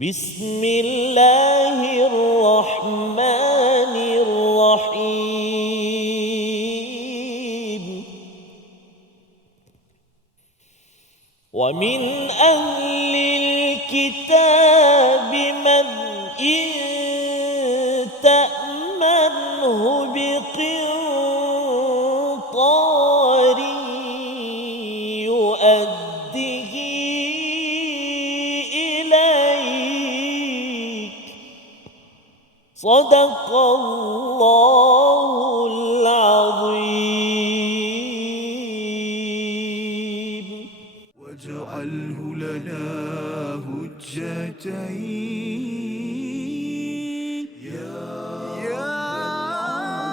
Bismillahirrahmanirrahim. Wa min ahlil kitabi man in ta'manhu biqintarin yu'addihi ilaik. Sadaqallahul azim. واجعله لنا هجتين يا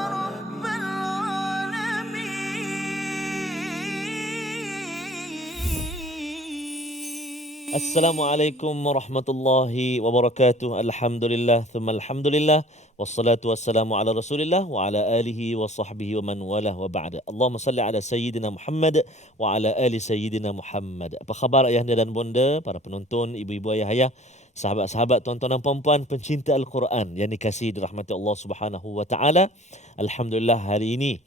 رب العالمين. Assalamualaikum warahmatullahi wabarakatuh. Alhamdulillah, thumma alhamdulillah. Wassalatu wassalamu ala rasulillah wa ala alihi wa sahbihi wa man walah wa ba'da. Allahumma salli ala Sayyidina Muhammad wa ala ali Sayyidina Muhammad. Apa khabar ayahanda dan bonda, para penonton, ibu-ibu, ayah-ayah, sahabat-sahabat, tuan-tuan dan puan-puan pencinta Al-Quran yang dikasihi dirahmati Allah Subhanahu wa taala. Alhamdulillah hari ini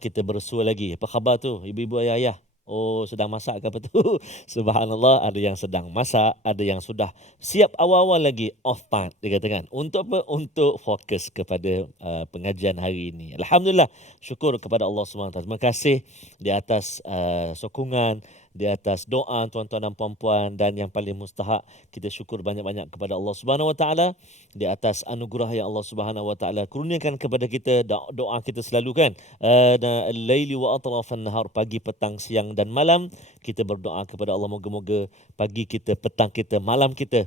kita bersua lagi. Apa khabar tu ibu-ibu, ayah-ayah? Oh, sedang masak ke apa tu? Subhanallah, ada yang sedang masak, ada yang sudah siap awal-awal lagi off part, dikatakan. Untuk apa? Untuk fokus kepada pengajian hari ini. Alhamdulillah, syukur kepada Allah SWT. Terima kasih di atas sokongan, di atas doa tuan-tuan dan puan-puan, dan yang paling mustahak kita syukur banyak-banyak kepada Allah Subhanahu Wa Taala di atas anugerah yang Allah Subhanahu Wa Taala kurniakan kepada kita. Doa kita selalu kan, al-laili wa atrafan nahar, pagi, petang, siang dan malam kita berdoa kepada Allah, moga-moga pagi kita, petang kita, malam kita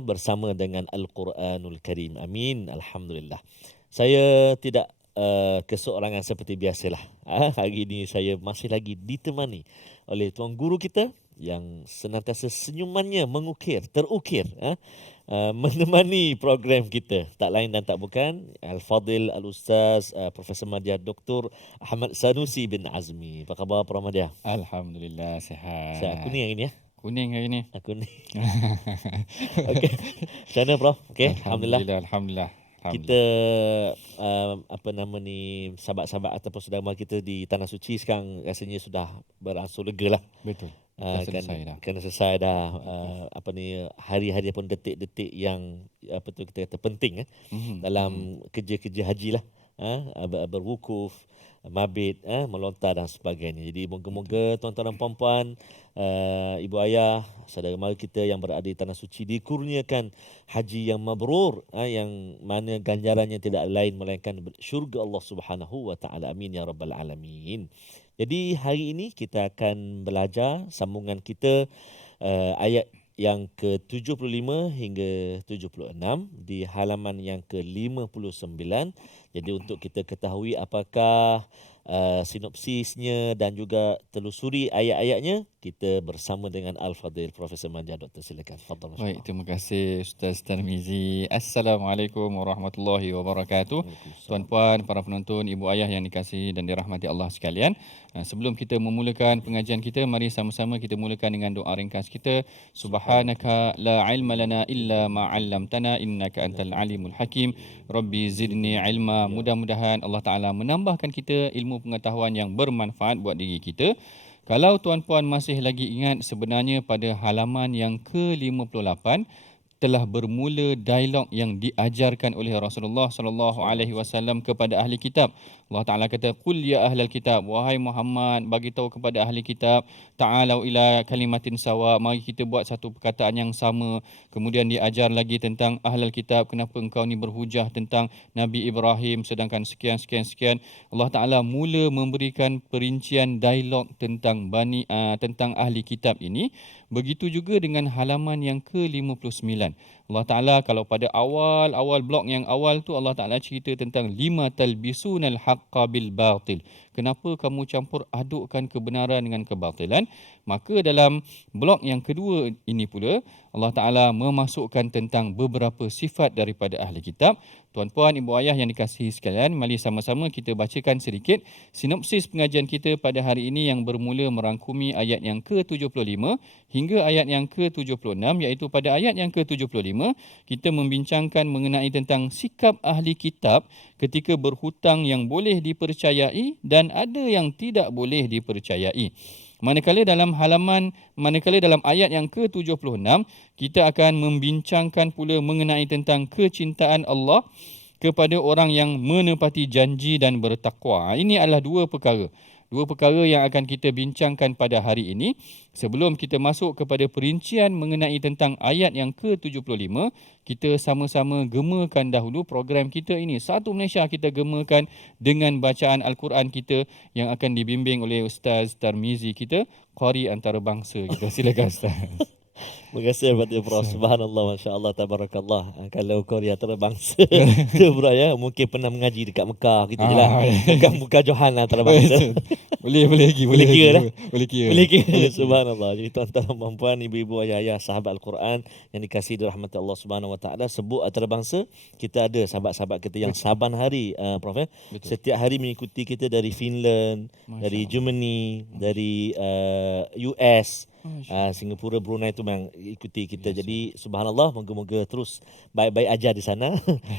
bersama dengan Al-Quranul Karim. Amin. Alhamdulillah. Saya tidak keseorangan seperti biasalah. Hari ini saya masih lagi ditemani oleh tuan guru kita yang senantiasa senyumannya terukir menemani program kita. Tak lain dan tak bukan Al-Fadil Al-Ustaz Profesor Madya Dr. Ahmad Sanusi bin Azmi. Apa khabar Prof Madya? Alhamdulillah sihat. Sihat. Kuning hari ni ya? Kuning hari ni. Kuning. Okey. Macam mana Prof? Okey, Alhamdulillah. Kita sahabat-sahabat ataupun saudara kita di Tanah Suci sekarang rasanya sudah beransur lega lah. Betul. Kena selesai dah hari-hari pun detik-detik yang kita kata penting dalam kerja-kerja haji lah. Berwukuf, mabit, melontar dan sebagainya. Jadi moga-moga tuan-tuan dan puan-puan, ibu ayah, saudara mara kita yang berada di Tanah Suci dikurniakan haji yang mabrur, yang mana ganjarannya tidak lain melainkan syurga Allah Subhanahu Wa Taala. Amin ya rabbal alamin. Jadi hari ini kita akan belajar sambungan kita ayat yang ke-75 hingga 76 di halaman yang ke-59. Jadi untuk kita ketahui apakah sinopsisnya dan juga telusuri ayat-ayatnya, kita bersama dengan Al-Fadil Profesor Madya Dr. Silakan. Fadhal. Baik, terima kasih Ustaz Tarmizi. Assalamualaikum warahmatullahi wabarakatuh. Tuan-puan, para penonton, ibu ayah yang dikasihi dan dirahmati Allah sekalian. Sebelum kita memulakan pengajian kita, mari sama-sama kita mulakan dengan doa ringkas kita. Subhanaka la ilma lana illa ma 'allamtana innaka antal alimul hakim. Rabbi zidni ilma. Mudah-mudahan Allah Taala menambahkan kita ilmu pengetahuan yang bermanfaat buat diri kita. Kalau tuan-puan masih lagi ingat, sebenarnya pada halaman yang ke-58 telah bermula dialog yang diajarkan oleh Rasulullah sallallahu alaihi wasallam kepada ahli kitab. Allah Taala kata, "Qul ya ahlal kitab, wahai Muhammad, bagi tahu kepada ahli kitab, ta'alau ila kalimatin sawa, mari kita buat satu perkataan yang sama." Kemudian diajar lagi tentang ahlul kitab, kenapa engkau ni berhujah tentang Nabi Ibrahim sedangkan sekian. Allah Taala mula memberikan perincian dialog tentang tentang ahli kitab ini. Begitu juga dengan halaman yang ke-59. Allah Ta'ala kalau pada awal blok yang awal tu Allah Ta'ala cerita tentang lima talbisunal haqqa bil batil. Kenapa kamu campur adukkan kebenaran dengan kebatilan? Maka dalam blok yang kedua ini pula Allah Ta'ala memasukkan tentang beberapa sifat daripada ahli kitab. Tuan-puan, ibu ayah yang dikasihi sekalian, mari sama-sama kita bacakan sedikit sinopsis pengajian kita pada hari ini yang bermula merangkumi ayat yang ke-75 hingga ayat yang ke-76, iaitu pada ayat yang ke-75 kita membincangkan mengenai tentang sikap ahli kitab ketika berhutang yang boleh dipercayai dan ada yang tidak boleh dipercayai. Manakala dalam ayat yang ke-76 kita akan membincangkan pula mengenai tentang kecintaan Allah kepada orang yang menepati janji dan bertakwa. Ini adalah dua perkara yang akan kita bincangkan pada hari ini. Sebelum kita masuk kepada perincian mengenai tentang ayat yang ke-75, kita sama-sama gemakan dahulu program kita ini. Satu Malaysia kita gemakan dengan bacaan Al-Quran kita yang akan dibimbing oleh Ustaz Tarmizi kita, qari antarabangsa kita. Silakan Ustaz. Terima kasih kepada Prof. Subhanallah, Masya Allah, Tabarakallah. Kalau Korea antarabangsa tu bro ya, mungkin pernah mengaji dekat Mekah gitu je lah. Muka Johan antarabangsa. Boleh kira. Subhanallah. Jadi tuan-tuan dan puan-puan, ibu-ibu, ayah-ayah, sahabat Al-Quran yang dikasihi dirahmati Allah Subhanahu Wa Taala, sebut antarabangsa, kita ada sahabat-sahabat kita yang saban hari Prof ya. Setiap hari mengikuti kita dari Finland, dari Germany, dari US, Singapura, Brunei itu memang ikuti kita. Jadi subhanallah, moga-moga terus baik-baik aja di sana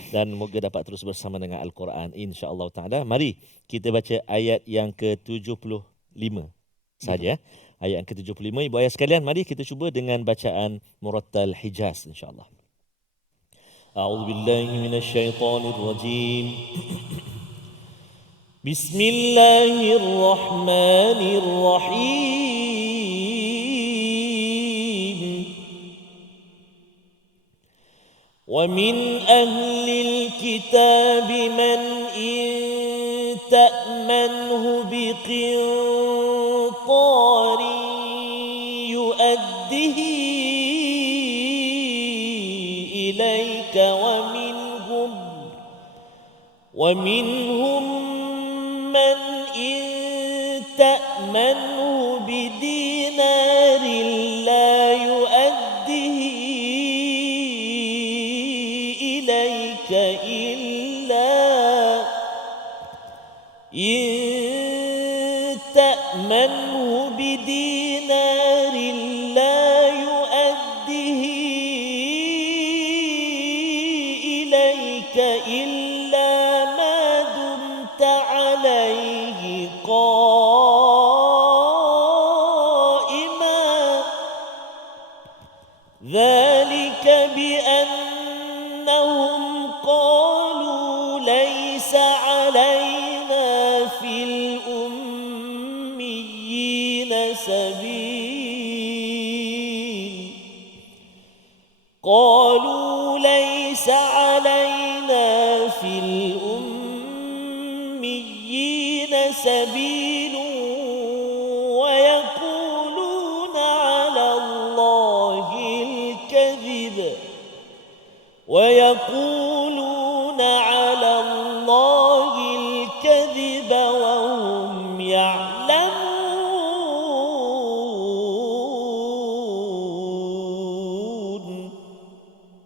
dan moga dapat terus bersama dengan Al-Quran insya-Allah taala. Mari kita baca ayat yang ke-75 saja. Ayat yang ke-75, ibu ayah sekalian, mari kita cuba dengan bacaan Murattal Hijaz insya-Allah. A'udzubillahi minasyaitonirrajim. Bismillahirrahmanirrahim. ومن أهل الكتاب من إن تأمنه بقنطار يؤده إليك ومنهم من إن تأمنه بدينار لا يؤده إن تأمنه بدينار لا يؤده إليك إلا ما دمت عليه قائما ذلك بأنهم قالوا ليس علينا في الأميين سبيل قالوا ليس علينا في الأميين سبيل ويقولون على الله الكذب وهم يعلمون.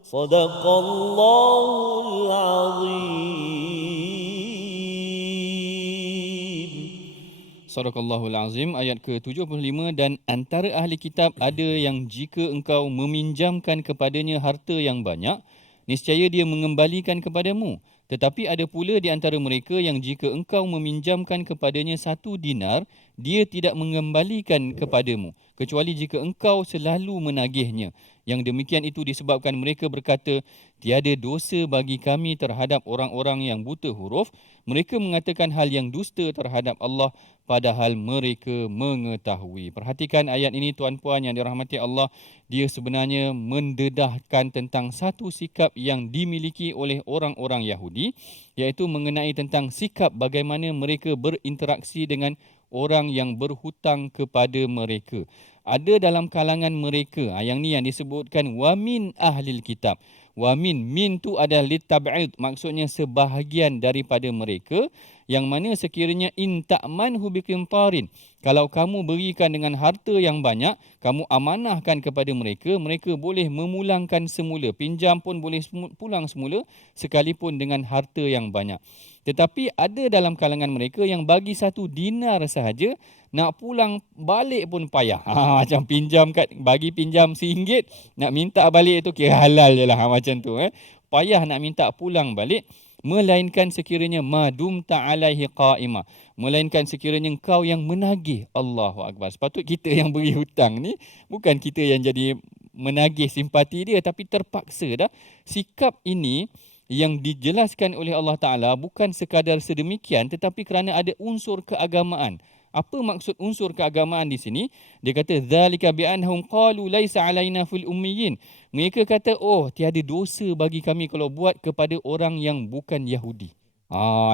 صدق الله العظيم. Sadaqallahul Azim. Ayat ke-75, dan antara ahli kitab ada yang jika engkau meminjamkan kepadanya harta yang banyak, niscaya dia mengembalikan kepadamu. Tetapi ada pula di antara mereka yang jika engkau meminjamkan kepadanya 1 dinar, dia tidak mengembalikan kepadamu, kecuali jika engkau selalu menagihnya. Yang demikian itu disebabkan mereka berkata, tiada dosa bagi kami terhadap orang-orang yang buta huruf. Mereka mengatakan hal yang dusta terhadap Allah, padahal mereka mengetahui. Perhatikan ayat ini tuan-puan yang dirahmati Allah. Dia sebenarnya mendedahkan tentang satu sikap yang dimiliki oleh orang-orang Yahudi, iaitu mengenai tentang sikap bagaimana mereka berinteraksi dengan orang yang berhutang kepada mereka. Ada dalam kalangan mereka, yang ni yang disebutkan wamin ahlil kitab. Wa min tu adalah litab'id, maksudnya sebahagian daripada mereka, yang mana sekiranya in ta'manhu biqintarin, kalau kamu berikan dengan harta yang banyak, kamu amanahkan kepada mereka, mereka boleh memulangkan semula, pinjam pun boleh pulang semula sekalipun dengan harta yang banyak. Tetapi ada dalam kalangan mereka yang bagi 1 dinar sahaja, nak pulang balik pun payah. Macam bagi pinjam RM1, nak minta balik tu kira halal je lah. Macam tu. Payah nak minta pulang balik. Melainkan sekiranya madum ta'alaihi qa'imah. Melainkan sekiranya engkau yang menagih. Allahu Akbar. Sepatut kita yang beri hutang ni, bukan kita yang jadi menagih simpati dia, tapi terpaksa dah. Sikap ini yang dijelaskan oleh Allah Ta'ala bukan sekadar sedemikian, tetapi kerana ada unsur keagamaan. Apa maksud unsur keagamaan di sini? Dia kata zalika bi annahum qalu laisa alaina fil ummiyin. Mereka kata, oh, tiada dosa bagi kami kalau buat kepada orang yang bukan Yahudi.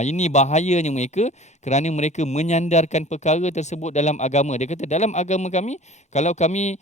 Ini bahayanya mereka, kerana mereka menyandarkan perkara tersebut dalam agama. Dia kata dalam agama kami, kalau kami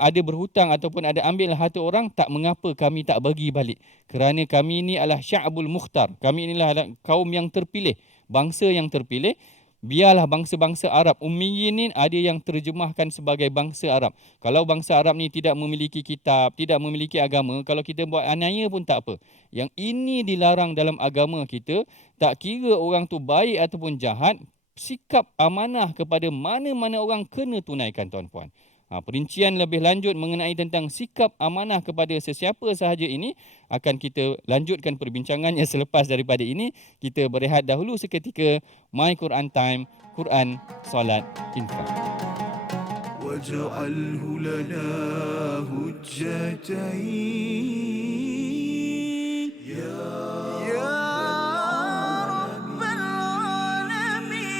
ada berhutang ataupun ada ambil harta orang, tak mengapa kami tak bagi balik. Kerana kami ini adalah sya'bul mukhtar. Kami inilah kaum yang terpilih, bangsa yang terpilih. Biarlah bangsa-bangsa Arab, ummiyin ni ada yang terjemahkan sebagai bangsa Arab. Kalau bangsa Arab ni tidak memiliki kitab, tidak memiliki agama, kalau kita buat aniaya pun tak apa. Yang ini dilarang dalam agama kita, tak kira orang tu baik ataupun jahat, sikap amanah kepada mana-mana orang kena tunaikan, tuan-puan. Perincian lebih lanjut mengenai tentang sikap amanah kepada sesiapa sahaja ini akan kita lanjutkan perbincangannya selepas daripada ini. Kita berehat dahulu seketika. My Quran Time, Quran, Salat, Infak. واجعله لنا هجتين يا رب العالمين.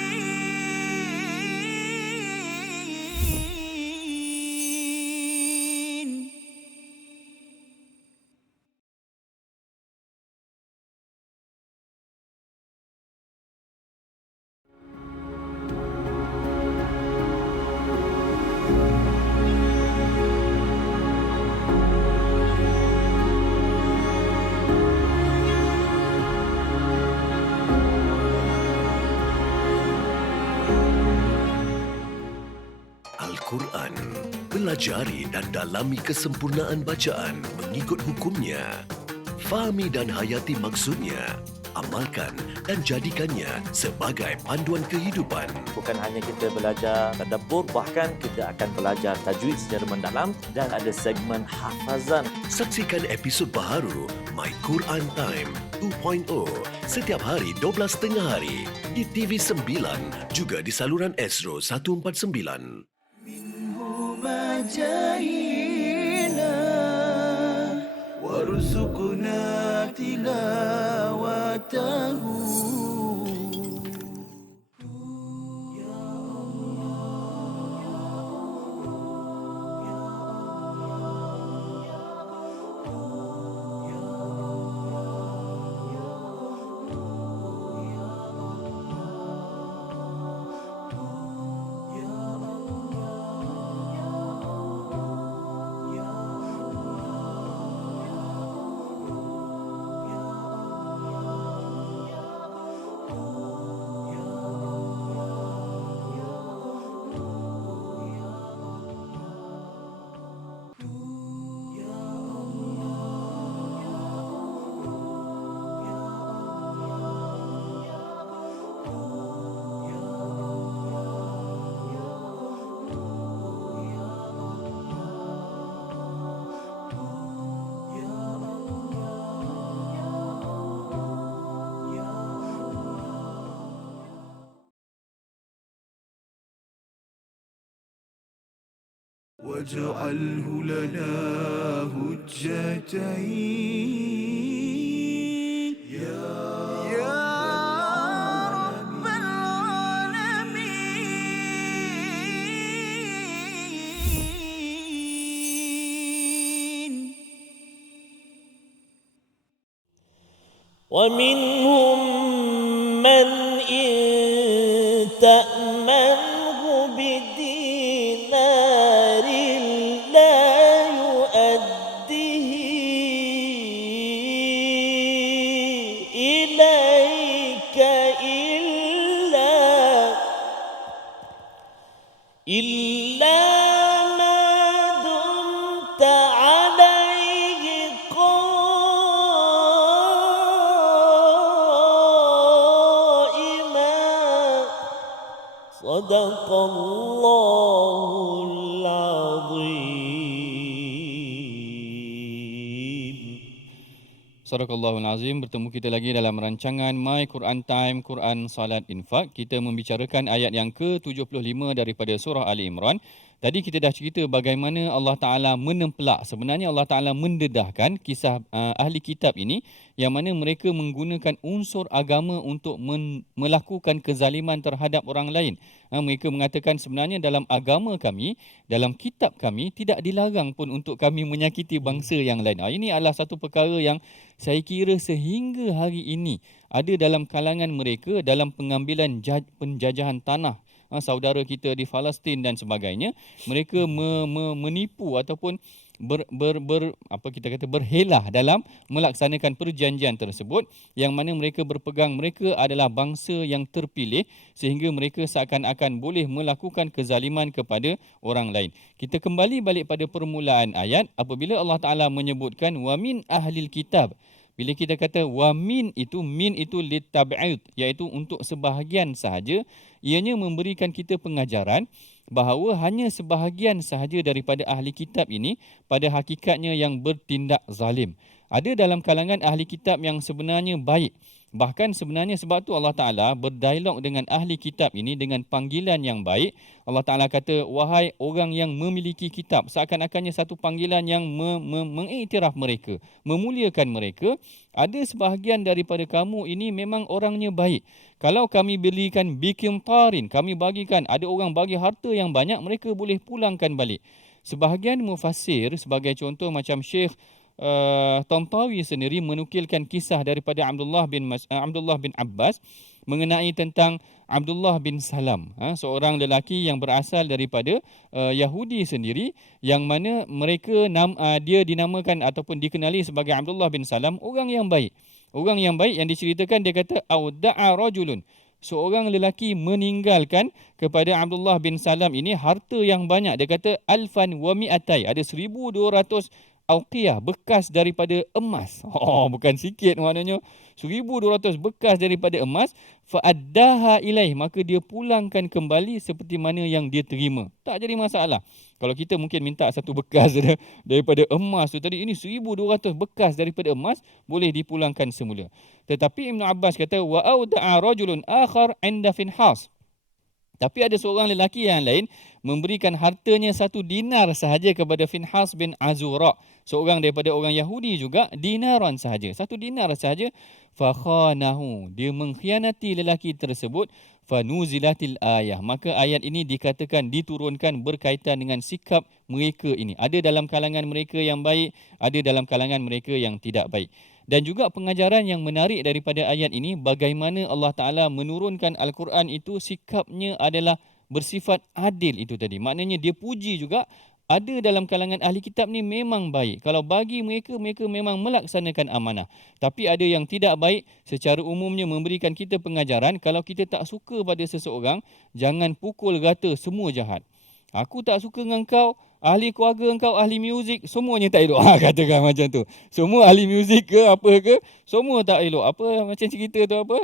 Al-Quran. Pelajari dan dalami kesempurnaan bacaan mengikut hukumnya. Fahami dan hayati maksudnya. Amalkan dan jadikannya sebagai panduan kehidupan. Bukan hanya kita belajar tadabbur, bahkan kita akan belajar tajwid secara mendalam dan ada segmen hafazan. Saksikan episod baharu My Quran Time 2.0 setiap hari 12.30 hari di TV9 juga di saluran Astro 149. جاهنا وارزقنا تلاوته واجعله لنا هجتين يا رب العالمين. ومنهم من إن تأمنه بدينار لا يؤديه Sadaqallahul Azim. Bertemu kita lagi dalam rancangan My Quran Time, Quran Salat Infak. Kita membicarakan ayat yang ke-75 daripada surah Ali Imran. Tadi kita dah cerita bagaimana Allah Ta'ala menempelak. Sebenarnya Allah Ta'ala mendedahkan kisah ahli kitab ini yang mana mereka menggunakan unsur agama untuk melakukan kezaliman terhadap orang lain. Mereka mengatakan sebenarnya dalam agama kami, dalam kitab kami tidak dilarang pun untuk kami menyakiti bangsa yang lain. Ini adalah satu perkara yang saya kira sehingga hari ini ada dalam kalangan mereka dalam pengambilan penjajahan tanah saudara kita di Palestin dan sebagainya. Mereka menipu ataupun berhelah dalam melaksanakan perjanjian tersebut, yang mana mereka berpegang mereka adalah bangsa yang terpilih sehingga mereka seakan-akan boleh melakukan kezaliman kepada orang lain. Kita kembali balik pada permulaan ayat apabila Allah Ta'ala menyebutkan wa min ahlil kitab. Bila kita kata wa min itu litab'id, iaitu untuk sebahagian sahaja, ianya memberikan kita pengajaran bahawa hanya sebahagian sahaja daripada ahli kitab ini pada hakikatnya yang bertindak zalim. Ada dalam kalangan ahli kitab yang sebenarnya baik. Bahkan sebenarnya sebab tu Allah Ta'ala berdialog dengan ahli kitab ini dengan panggilan yang baik. Allah Ta'ala kata, wahai orang yang memiliki kitab. Seakan-akannya satu panggilan yang mengiktiraf mereka, memuliakan mereka. Ada sebahagian daripada kamu ini memang orangnya baik. Kalau kami belikan bikin tarin, kami bagikan, ada orang bagi harta yang banyak, mereka boleh pulangkan balik. Sebahagian mufassir, sebagai contoh macam Syekh Tantawi sendiri menukilkan kisah daripada Abdullah bin Abbas mengenai tentang Abdullah bin Salam, seorang lelaki yang berasal daripada Yahudi sendiri, yang mana mereka dia dinamakan ataupun dikenali sebagai Abdullah bin Salam, orang yang baik. Orang yang baik yang diceritakan, dia kata auda'a rajulun, seorang lelaki meninggalkan kepada Abdullah bin Salam ini harta yang banyak. Dia kata alfan wa mi'atai, ada 1200 auqiyah, bekas daripada emas. Bukan sikit maknanya. 1200 bekas daripada emas. Fa'addaha ilaih, maka dia pulangkan kembali seperti mana yang dia terima. Tak jadi masalah. Kalau kita mungkin minta satu bekas daripada emas tu tadi, ini 1200 bekas daripada emas, boleh dipulangkan semula. Tetapi Ibn Abbas kata wa auda'a rajulun akhar 'inda Finhas. Tapi ada seorang lelaki yang lain memberikan hartanya 1 dinar sahaja kepada Finhas bin Azura, seorang daripada orang Yahudi juga, dinaran sahaja, 1 dinar sahaja. Fakhanahu, dia mengkhianati lelaki tersebut. Fanuzilatil ayah, maka ayat ini dikatakan diturunkan berkaitan dengan sikap mereka ini. Ada dalam kalangan mereka yang baik, ada dalam kalangan mereka yang tidak baik. Dan juga pengajaran yang menarik daripada ayat ini, bagaimana Allah Ta'ala menurunkan Al-Quran itu sikapnya adalah bersifat adil itu tadi. Maknanya dia puji juga, ada dalam kalangan ahli kitab ni memang baik. Kalau bagi mereka, mereka memang melaksanakan amanah. Tapi ada yang tidak baik, secara umumnya memberikan kita pengajaran, kalau kita tak suka pada seseorang, jangan pukul rata semua jahat. Aku tak suka dengan kau, ahli keluarga kau ahli muzik, semuanya tak elok. Katakan macam tu. Semua ahli muzik ke apa ke, semua tak elok. Apa macam cerita tu apa?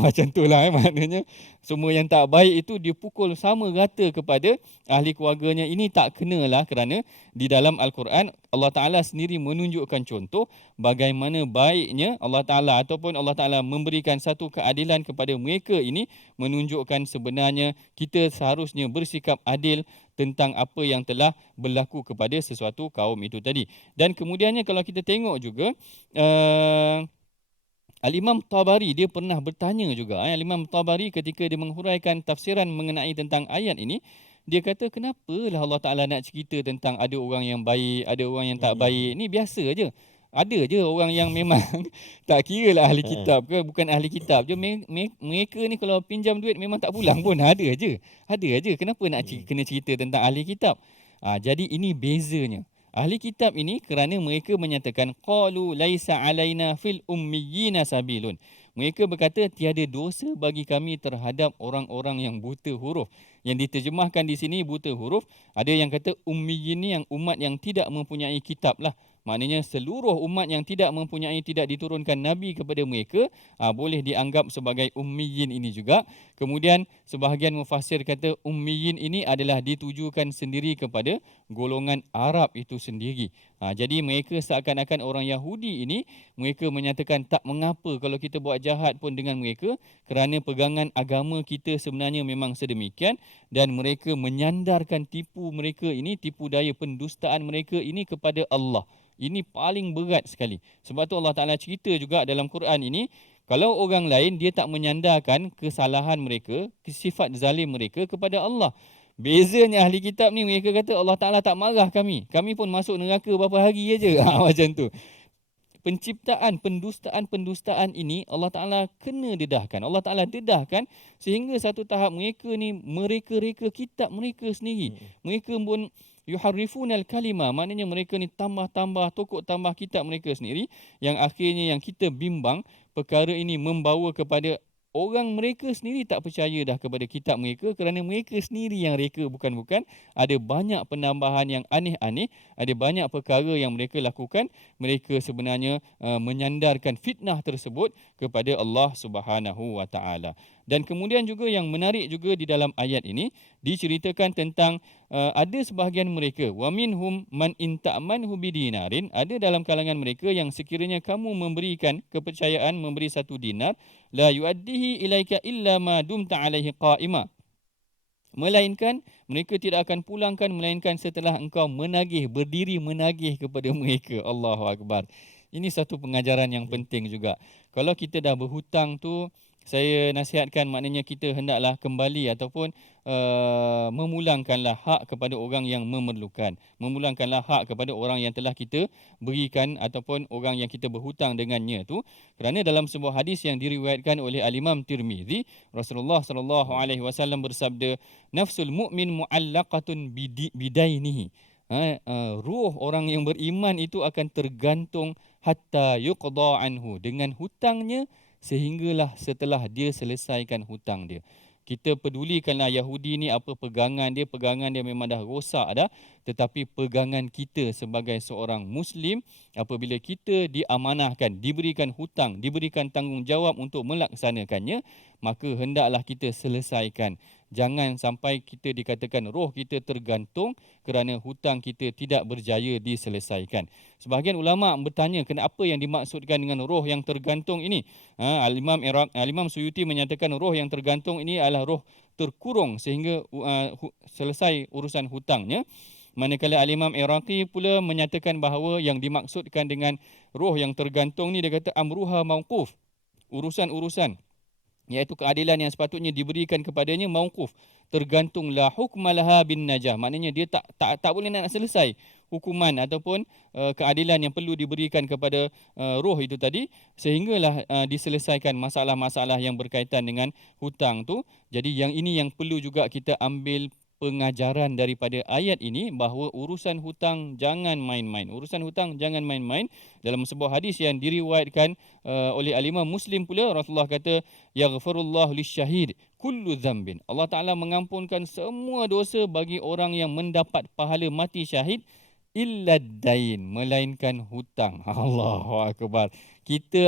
Macam tu lah maknanya. Semua yang tak baik itu dipukul sama rata kepada ahli keluarganya. Ini tak kenalah, kerana di dalam Al-Quran Allah Ta'ala sendiri menunjukkan contoh bagaimana baiknya Allah Ta'ala ataupun Allah Ta'ala memberikan satu keadilan kepada mereka ini, menunjukkan sebenarnya kita seharusnya bersikap adil tentang apa yang telah berlaku kepada sesuatu kaum itu tadi. Dan kemudiannya kalau kita tengok juga Al-Imam Tabari, dia pernah bertanya juga. Al-Imam Tabari ketika dia menghuraikan tafsiran mengenai tentang ayat ini, dia kata kenapalah Allah Ta'ala nak cerita tentang ada orang yang baik, ada orang yang tak baik. Ni biasa aje. Ada je orang yang memang tak kira lah ahli kitab ke bukan ahli kitab je. Mereka ni kalau pinjam duit memang tak pulang pun. Ada je. Kenapa nak kena cerita tentang ahli kitab? Jadi ini bezanya. Ahli kitab ini kerana mereka menyatakan qalu laisa alaina fil ummiyina sabilun. Mereka berkata tiada dosa bagi kami terhadap orang-orang yang buta huruf. Yang diterjemahkan di sini buta huruf, ada yang kata ummiyin ni yang umat yang tidak mempunyai kitab lah. Maknanya seluruh umat yang tidak diturunkan Nabi kepada mereka, boleh dianggap sebagai ummiyin ini juga. Kemudian sebahagian mufassir kata ummiyin ini adalah ditujukan sendiri kepada golongan Arab itu sendiri. Jadi mereka seakan-akan orang Yahudi ini, mereka menyatakan tak mengapa kalau kita buat jahat pun dengan mereka, kerana pegangan agama kita sebenarnya memang sedemikian, dan mereka menyandarkan tipu mereka ini, tipu daya pendustaan mereka ini kepada Allah. Ini paling berat sekali. Sebab tu Allah Ta'ala cerita juga dalam Quran ini, kalau orang lain dia tak menyandarkan kesalahan mereka, sifat zalim mereka kepada Allah. Bezanya ahli kitab ni, mereka kata Allah Ta'ala tak marah kami. Kami pun masuk neraka berapa hari aja. Macam tu. Penciptaan pendustaan ini Allah Ta'ala kena dedahkan. Allah Ta'ala dedahkan sehingga satu tahap mereka ni mereka-reka kitab mereka sendiri. Mereka pun yuharrifunal kalima, maknanya mereka ni tambah-tambah, tokok tambah kitab mereka sendiri, yang akhirnya yang kita bimbang, perkara ini membawa kepada orang mereka sendiri tak percaya dah kepada kitab mereka, kerana mereka sendiri yang reka bukan-bukan. Ada banyak penambahan yang aneh-aneh, ada banyak perkara yang mereka lakukan. Mereka sebenarnya menyandarkan fitnah tersebut kepada Allah Subhanahu Wa Taala. Dan kemudian juga yang menarik juga di dalam ayat ini diceritakan tentang ada sebahagian mereka, wa minhum man in ta'manhu bidinarin, ada dalam kalangan mereka yang sekiranya kamu memberikan kepercayaan, memberi 1 dinar, la yuaddihi ilaika illa ma dumta alaihi qa'ima, melainkan mereka tidak akan pulangkan melainkan setelah engkau menagih, berdiri menagih kepada mereka. Allahu Akbar. Ini satu pengajaran yang penting juga. Kalau kita dah berhutang tu, saya nasihatkan, maknanya kita hendaklah kembali ataupun memulangkanlah hak kepada orang yang memerlukan. Memulangkanlah hak kepada orang yang telah kita berikan ataupun orang yang kita berhutang dengannya tu. Kerana dalam sebuah hadis yang diriwayatkan oleh Al-Imam Tirmizi, Rasulullah SAW bersabda, nafsul mu'min mu'allaqatun bidainihi. Ruh orang yang beriman itu akan tergantung hatta yuqda anhu, dengan hutangnya, sehinggalah setelah dia selesaikan hutang dia. Kita pedulikanlah Yahudi ni apa pegangan dia memang dah rosak dah. Tetapi pegangan kita sebagai seorang Muslim, apabila kita diamanahkan, diberikan hutang, diberikan tanggungjawab untuk melaksanakannya, maka hendaklah kita selesaikan. Jangan sampai kita dikatakan roh kita tergantung kerana hutang kita tidak berjaya diselesaikan. Sebahagian ulama bertanya kenapa yang dimaksudkan dengan roh yang tergantung ini. Al-Imam Suyuti menyatakan roh yang tergantung ini adalah roh terkurung sehingga selesai urusan hutangnya. Manakala Al-Imam Iraqi pula menyatakan bahawa yang dimaksudkan dengan roh yang tergantung ni, dia kata amruha mauquf, urusan-urusan, iaitu keadilan yang sepatutnya diberikan kepadanya mauquf, tergantung, la hukmalaha bin najah, maknanya dia tak boleh nak selesai hukuman ataupun keadilan yang perlu diberikan kepada roh itu tadi, sehinggalah diselesaikan masalah-masalah yang berkaitan dengan hutang tu. Jadi yang ini yang perlu juga kita ambil pengajaran daripada ayat ini, bahawa urusan hutang jangan main-main. Urusan hutang jangan main-main. Dalam sebuah hadis yang diriwayatkan oleh Al-Imam Muslim pula, Rasulullah kata, yaghfirullahu lisyahid kullu dzambin. Allah Ta'ala mengampunkan semua dosa bagi orang yang mendapat pahala mati syahid, illa dain, melainkan hutang. Allahu Akbar.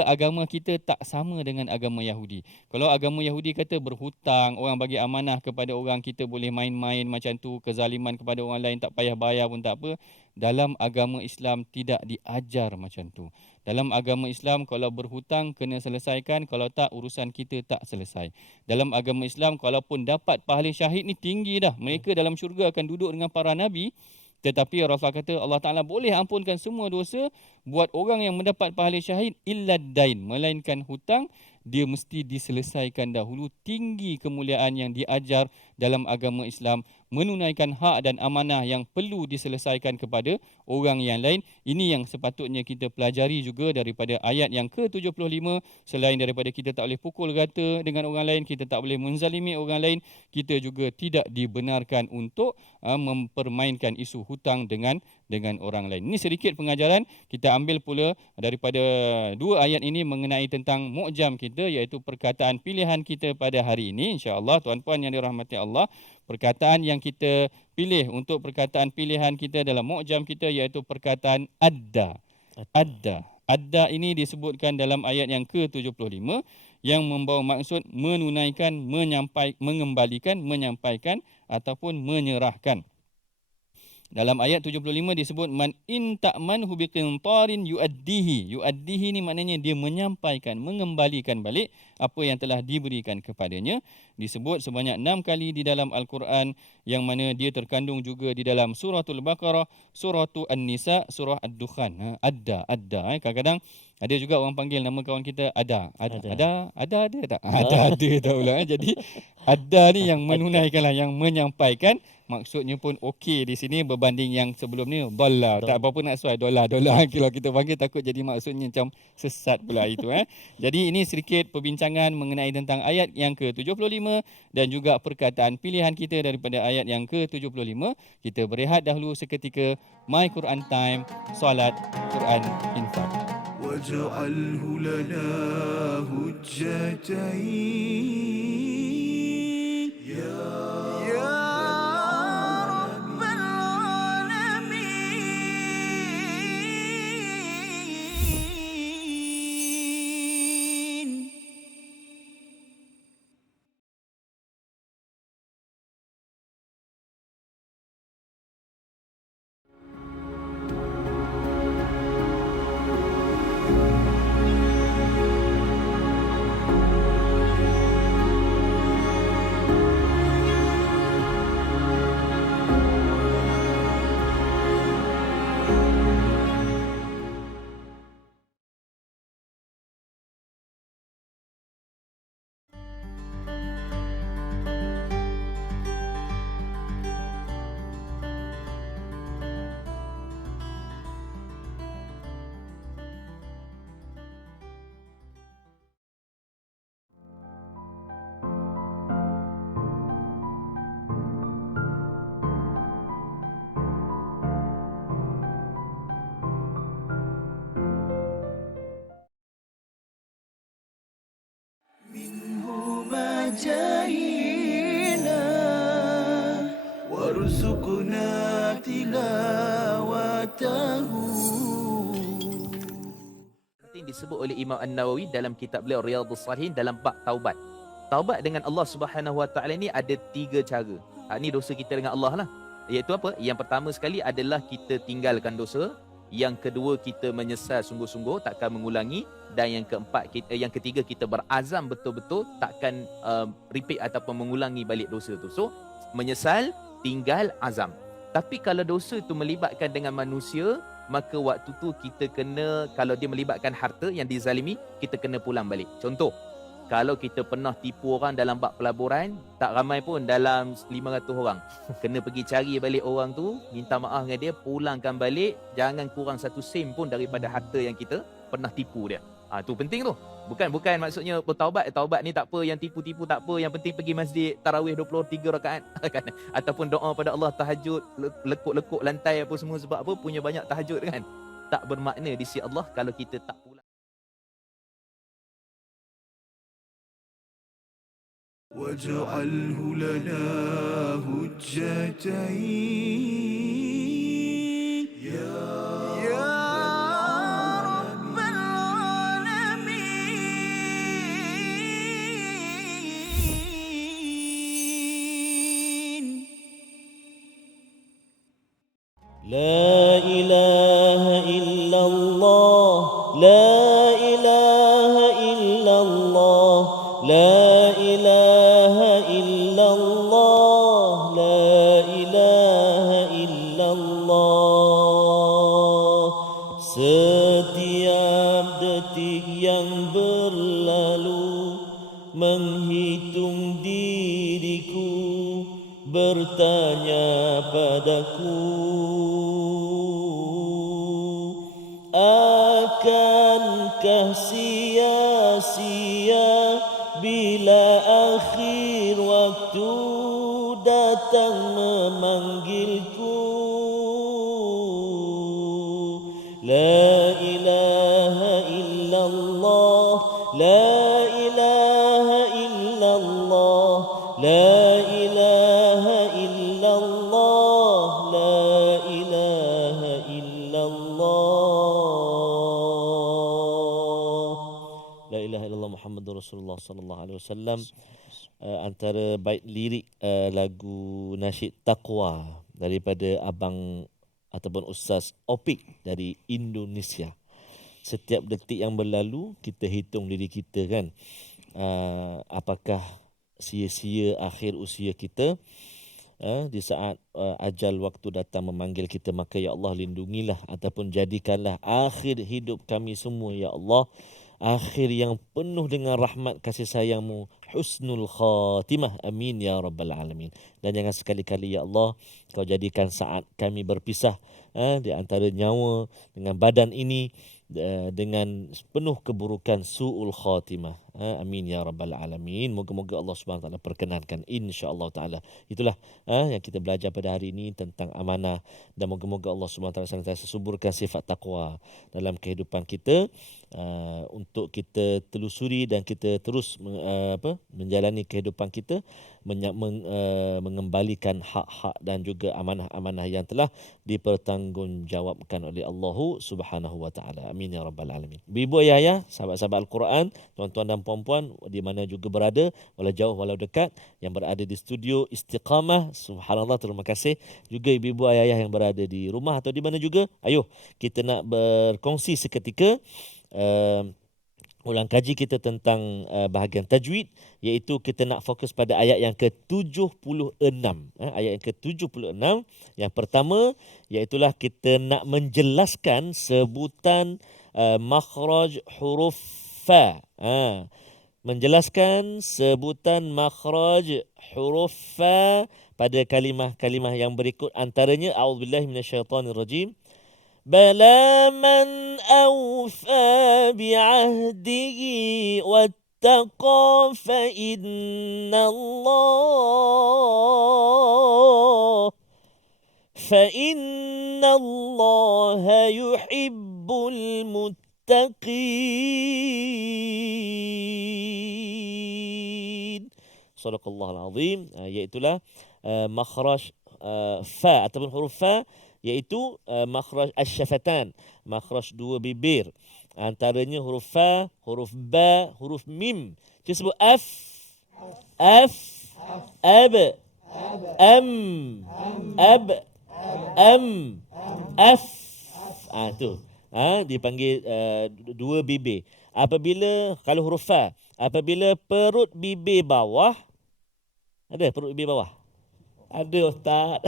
Agama kita tak sama dengan agama Yahudi. Kalau agama Yahudi kata berhutang, orang bagi amanah kepada orang, kita boleh main-main macam tu, kezaliman kepada orang lain tak payah bayar pun tak apa. Dalam agama Islam tidak diajar macam tu. Dalam agama Islam, kalau berhutang kena selesaikan, kalau tak urusan kita tak selesai. Dalam agama Islam, kalaupun dapat pahala syahid ni tinggi dah. Mereka dalam syurga akan duduk dengan para nabi. Tetapi Rasulullah kata Allah Ta'ala boleh ampunkan semua dosa buat orang yang mendapat pahala syahid, illa dain, melainkan hutang. Dia mesti diselesaikan dahulu. Tinggi kemuliaan yang diajar dalam agama Islam, menunaikan hak dan amanah yang perlu diselesaikan kepada orang yang lain. Ini yang sepatutnya kita pelajari juga daripada ayat yang ke-75. Selain daripada kita tak boleh pukul rata dengan orang lain, kita tak boleh menzalimi orang lain, kita juga tidak dibenarkan untuk mempermainkan isu hutang dengan orang lain. Ini sedikit pengajaran. Kita ambil pula daripada 2 ayat ini mengenai tentang mu'jam kita, iaitu perkataan pilihan kita pada hari ini. InsyaAllah, tuan-puan yang dirahmati Allah, perkataan yang kita pilih untuk perkataan pilihan kita dalam mu'jam kita iaitu perkataan adda. Adda. Adda ini disebutkan dalam ayat yang ke-75 yang membawa maksud menunaikan, mengembalikan, menyampaikan ataupun menyerahkan. Dalam ayat 75 disebut man in ta'manhu biqintarin yuaddihi. Yuaddihi ni maknanya dia menyampaikan, mengembalikan balik apa yang telah diberikan kepadanya. Disebut sebanyak 6 kali di dalam Al-Quran yang mana dia terkandung juga di dalam suratul Baqarah, suratul An-Nisa, surah Ad-Dukhan. Adda. Kadang-kadang ada juga orang panggil nama kawan kita ada tak? Ada tak pula. Jadi ada ni yang menunaikanlah, yang menyampaikan. Maksudnya pun okey di sini berbanding yang sebelum ni dollar. Tak apa-apa nak sesuai dollar. Kalau kita panggil takut jadi maksudnya macam sesat pula itu. Jadi ini sedikit perbincangan mengenai tentang ayat yang ke-75 dan juga perkataan pilihan kita daripada ayat yang ke-75. Kita berehat dahulu seketika. My Quran Time, solat Quran infak. واجعله لنا هجتين يا رب العالمين. جاهنا وارزقنا تلاوته. Disebut oleh Imam An-Nawawi dalam kitab beliau Riyadhus Shalihin dalam bab taubat. Taubat dengan Allah Subhanahu Wa Taala ni ada 3 cara. Ini dosa kita dengan Allah lah. Iaitu apa? Yang pertama sekali adalah kita tinggalkan dosa. Yang kedua, kita menyesal sungguh-sungguh, takkan mengulangi. Dan yang ketiga, kita berazam betul-betul takkan repeat ataupun mengulangi balik dosa tu. So, menyesal, tinggal, azam. Tapi kalau dosa tu melibatkan dengan manusia, maka waktu tu kita kena, kalau dia melibatkan harta yang dizalimi, kita kena pulang balik. Contoh, kalau kita pernah tipu orang dalam bab pelaburan, tak ramai pun dalam 500 orang. Kena pergi cari balik orang tu, minta maaf dengan dia, pulangkan balik, jangan kurang 1 sen pun daripada harta yang kita pernah tipu dia. Tu penting tu. Bukan maksudnya bertaubat. Taubat ni tak apa, yang tipu-tipu tak apa, yang penting pergi masjid tarawih 23 rakaat kan. Ataupun doa pada Allah tahajud, lekuk-lekuk lantai apa semua, sebab apa? Punya banyak tahajud kan. Tak bermakna di sisi Allah kalau kita tak pulang. واجعله لنا هجتين يا رب العالمين. لا إله إلا الله لا إله إلا الله لا إله إلا الله لا إله إلا الله. Setiap detik yang berlalu menghitung diriku, bertanya padaku, akankah sia-sia bila akhir waktu datang memanggilku. La ilaha illallah la ilaha illallah la ilaha illallah la ilaha illallah. Muhammadur Rasulullah sallallahu alaihi wasallam. Antara bait lirik lagu nasyid Taqwa daripada abang ataupun Ustaz Opik dari Indonesia. Setiap detik yang berlalu kita hitung diri kita kan, apakah sia-sia akhir usia kita. Di saat ajal waktu datang memanggil kita, maka ya Allah lindungilah ataupun jadikanlah akhir hidup kami semua ya Allah akhir yang penuh dengan rahmat kasih sayang-Mu, husnul khatimah, amin ya rabbal alamin. Dan jangan sekali-kali ya Allah Kau jadikan saat kami berpisah di antara nyawa dengan badan ini dengan penuh keburukan su'ul khatimah. Amin ya rabbal alamin. Moga-moga Allah Subhanahu taala perkenankan insya-Allah taala. Itulah yang kita belajar pada hari ini tentang amanah, dan moga-moga Allah Subhanahu taala senantiasa suburkan sifat takwa dalam kehidupan kita untuk kita telusuri dan kita terus menjalani kehidupan kita mengembalikan hak-hak dan juga amanah-amanah yang telah dipertanggungjawabkan oleh Allah Subhanahu wa taala. Amin ya rabbal alamin. Ibu ayah, sahabat-sahabat Al-Quran, tuan-tuan dan puan-puan di mana juga berada, walau jauh walau dekat, yang berada di studio Istiqamah, subhanallah, terima kasih. Juga ibu-ibu ayah yang berada di rumah atau di mana juga, ayo kita nak berkongsi seketika ulang kaji kita tentang bahagian tajwid, iaitu kita nak fokus pada ayat yang ke-76. Ayat yang ke-76 yang pertama, iaitulah kita nak menjelaskan sebutan makhraj huruf fa. Menjelaskan sebutan makhraj huruf fa pada kalimah-kalimah yang berikut, antaranya a'udzubillahi minasyaitonirrajim. بلى من أوفى بعهده واتقى فإن الله يحب المتقين. Sadaqallahul azim. Iaitulah makhraj fa ataupun huruf fa, iaitu makhraj asy-syafatan, makhraj dua bibir. Antaranya huruf fa, huruf ba, huruf mim. Kita sebut af, ab, am, ab, am, af. Tu. Dipanggil dua bibir. Apabila kalau huruf fa, apabila perut bibir bawah, ada perut bibir bawah? Ada Ustaz.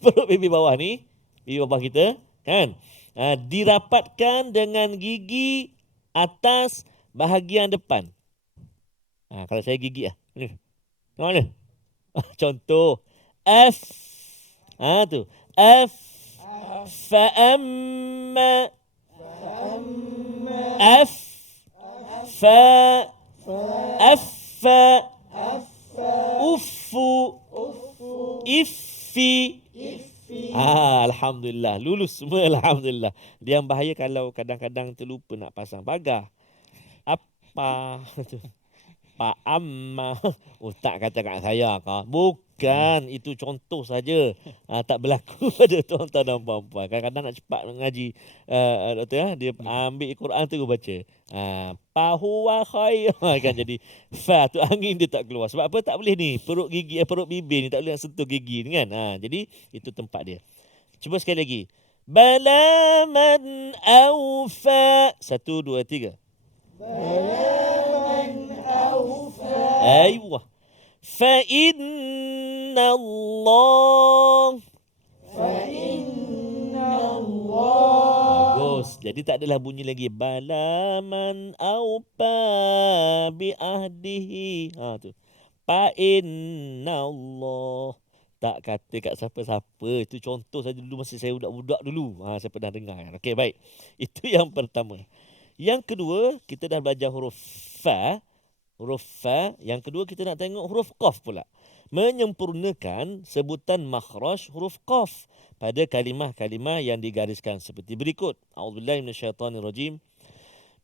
Perut bibir bawah ni, bibir bawah kita kan, dirapatkan dengan gigi atas bahagian depan. Kalau saya gigi mana? Contoh F. Tu F. Fa'amma F. Fa Affa Uffu Iffi. Alhamdulillah, lulus semua, alhamdulillah. Dia yang bahaya kalau kadang-kadang terlupa nak pasang pagar. Apa tu? Pak Amma. Tak kata kat saya kah? Bukan, itu contoh saja. Tak berlaku pada tuan-tuan dan puan-puan. Kadang-kadang nak cepat mengaji, dia ambil Quran tu baca. Pahuwa khair. Kan jadi fa tu angin dia tak keluar. Sebab apa? Tak boleh ni. Perut bibir ni tak boleh nak sentuh gigi ni kan. Jadi itu tempat dia. Cuba sekali lagi. Bala man awfa. 1, 2, 3. Aywa. Fa inna Allah. Bagus. Jadi tak adalah bunyi lagi balaman aupa bi ahdihi. Tu. Fa inna Allah. Tak kata kat siapa-siapa. Itu contoh saja dulu masa saya budak-budak dulu. Saya pernah dengar. Okey, baik. Itu yang pertama. Yang kedua, kita dah belajar huruf fa. Huruf fa. Yang kedua, kita nak tengok huruf qaf pula. Menyempurnakan sebutan makhraj huruf qaf pada kalimah-kalimah yang digariskan seperti berikut. A'udzubillahi minasyaitonirrajim.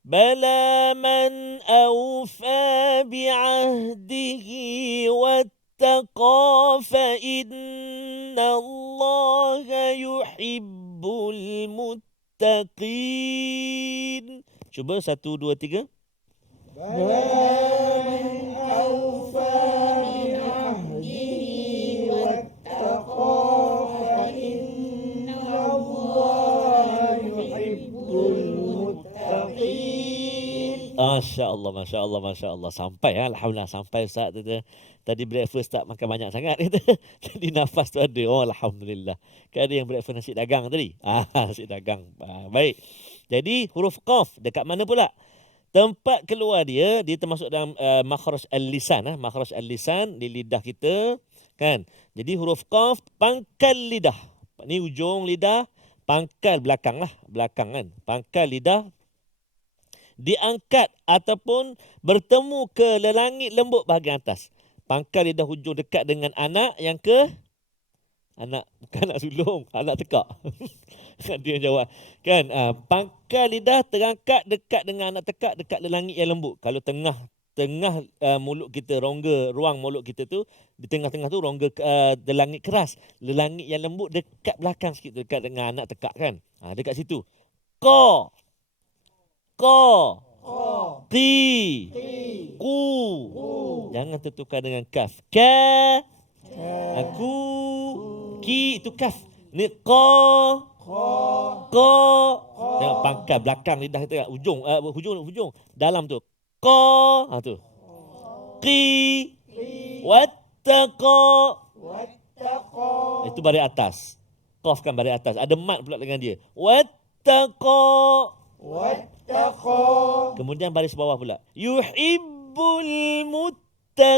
Bala man awfa bi'ahdihi wattaqa fa innallaha yuhibbul muttaqin. Cuba 1, 2, 3. Masya Allah, Masya Allah, Masya Allah. Sampai ya, Alhamdulillah. Sampai Ustaz tu. Tadi breakfast tak makan banyak sangat. Kata. Tadi nafas tu ada. Oh, Alhamdulillah. Kan ada yang breakfast nasi dagang tadi. Nasi dagang. Baik. Jadi huruf Qaf dekat mana pula? Tempat keluar dia termasuk dalam makhraj al-lisan. Makhraj al-lisan di lidah kita. Kan? Jadi huruf Qaf, pangkal lidah. Ni ujung lidah, pangkal belakang lah. Belakang kan. Pangkal lidah diangkat ataupun bertemu ke lelangit lembut bahagian atas. Pangkal lidah hujung dekat dengan anak yang ke anak, bukan anak sulung, anak tekak. Dia jawab. Kan, pangkal lidah terangkat dekat dengan anak tekak dekat lelangit yang lembut. Kalau tengah mulut kita, rongga ruang mulut kita tu, di tengah-tengah tu rongga lelangit keras. Lelangit yang lembut dekat belakang sikit, dekat dengan anak tekak kan. Dekat situ. Qa. Qi. Ku. Jangan tertukar dengan kaf. Ka. Aku. Ki itu kaf. Ni qa. Tengok pangkal belakang lidah kita, hujung dalam tu. Qa. Tu. Qi. Wattaqa. Itu baris atas. Qaf kan baris atas. Ada mat pula dengan dia. Wattaqa. Kemudian baris bawah pula. Yuhibbul muttaqin.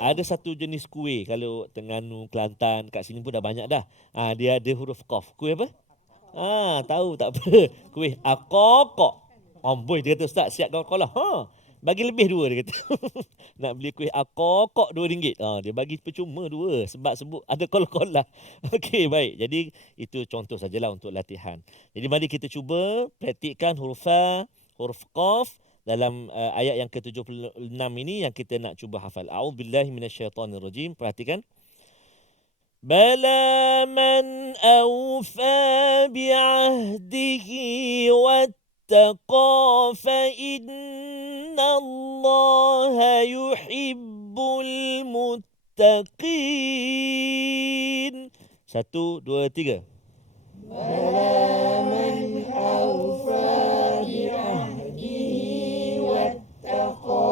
Ada satu jenis kuih kalau Terengganu, Kelantan, kat sini pun dah banyak dah. Dia ada huruf Qaf. Kuih apa? Tahu tak apa. Kuih akokok. Amboi, dia kata, Ustaz, siap kau lah. Bagi lebih 2 dia kata. Nak beli kuih akokok RM2. Dia bagi percuma 2 sebab sebut ada kol-kol lah. Okey, baik. Jadi itu contoh sajalah untuk latihan. Jadi mari kita cuba praktikkan huruf Fa, huruf Qaf dalam ayat yang ke-76 ini yang kita nak cuba hafal. A'udzubillahi minasyaitonirrajim. Perhatikan. Bala man awfa bi'ahdihi wattaqa fa innallaha yuhibbul muttaqin. 1, 2, 3. Bala man awfa bi'ahdihi wattaqa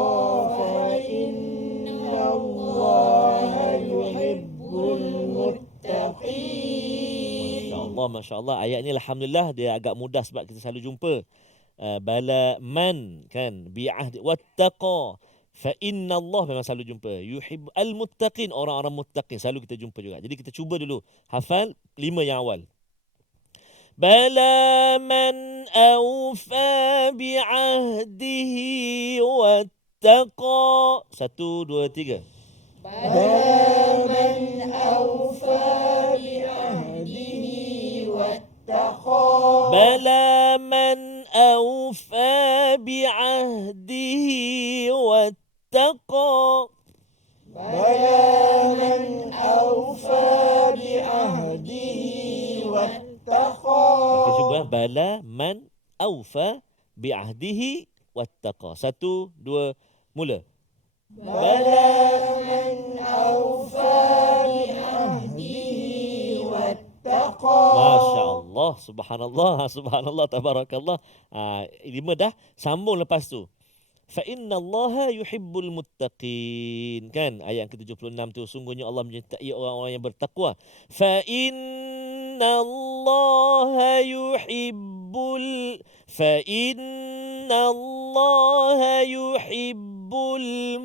fa innallaha yuhibbul muttaqin. Masya Allah. Ayat ni Alhamdulillah dia agak mudah sebab kita selalu jumpa. Bala man kan bi'ahdi wattaqa fa inna Allah, memang selalu jumpa. Yuhibbul muttaqin, orang-orang muttaqin selalu kita jumpa juga. Jadi kita cuba dulu hafal 5 yang awal. Bala man awfa bi'ahdihi wattaqa. 1, 2, 3. Bala man awfa bi'ahdihi wattaqa. Bala man awfa bi'ahdihi wattaqa. Bala man awfa bi'ahdihi wattaqa. Kita cuba bala man awfa bi'ahdihi wattaqa. 1, 2, mula. Bala man awfa bi'ahdihi wattaqa. Masya Allah, subhanallah, subhanallah, tabarakallah. 5 dah, sambung lepas tu. Fa innallaha yuhibbul muttaqin. Kan ayat ke-76 tu, sungguhnya Allah menyertai orang-orang yang bertakwa. Fa innallaha yuhibbul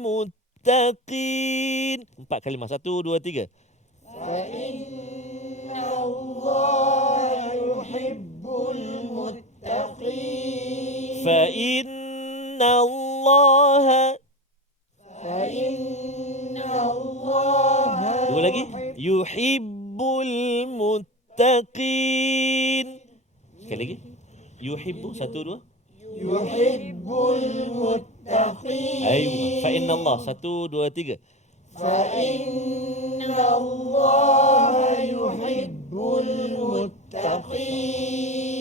muttaqin. 4 kalimah. 1, 2, 3. Fa innallaha yuhibbul muttaqin. Fa innallaha. Dua lagi. Yuhibbul muttaqin. Sekali lagi. Yuhibbu. 1, 2. Yuhibbul muttaqin. Fa innallah. 1, 2, 3. Fa innallaha yuhibbul muttaqin.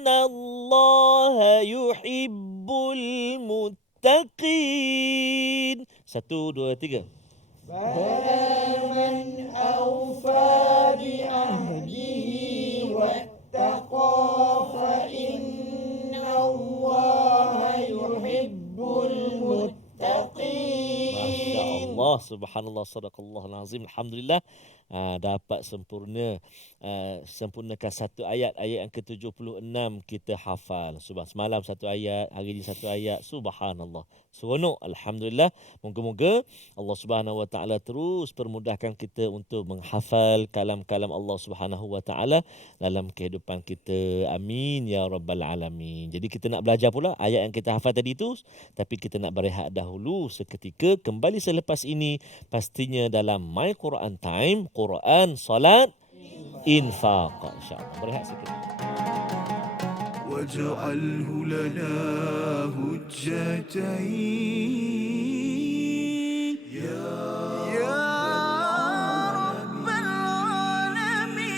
innallaha yuhibbul muttaqin. 1, 2, 3. Masya Allah, subhanallah, sadaqallahul azim. Alhamdulillah, dapat sempurnakan satu ayat yang ke-76 kita hafal. Semalam satu ayat, hari ini satu ayat. Subhanallah. Seronok, alhamdulillah. Moga-moga Allah Subhanahu wa taala terus permudahkan kita untuk menghafal kalam-kalam Allah Subhanahu wa taala dalam kehidupan kita. Amin ya rabbal alamin. Jadi kita nak belajar pula ayat yang kita hafal tadi itu, tapi kita nak berehat dahulu seketika. Kembali selepas ini pastinya dalam My Quran Time, Quran, salat, infaq. InsyaAllah. Berehat seketika. واجعله لنا هجتين يا رب العالمين.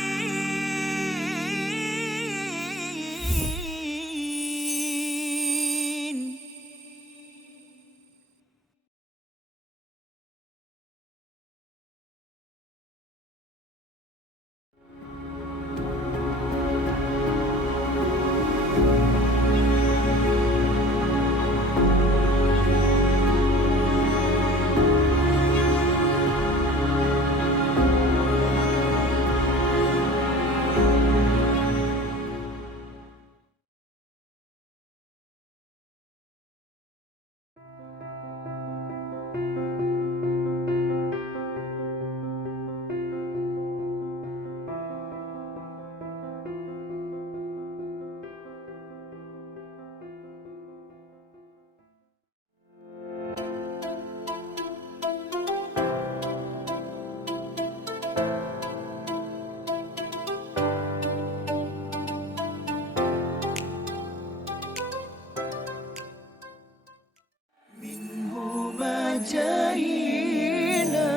جاهنا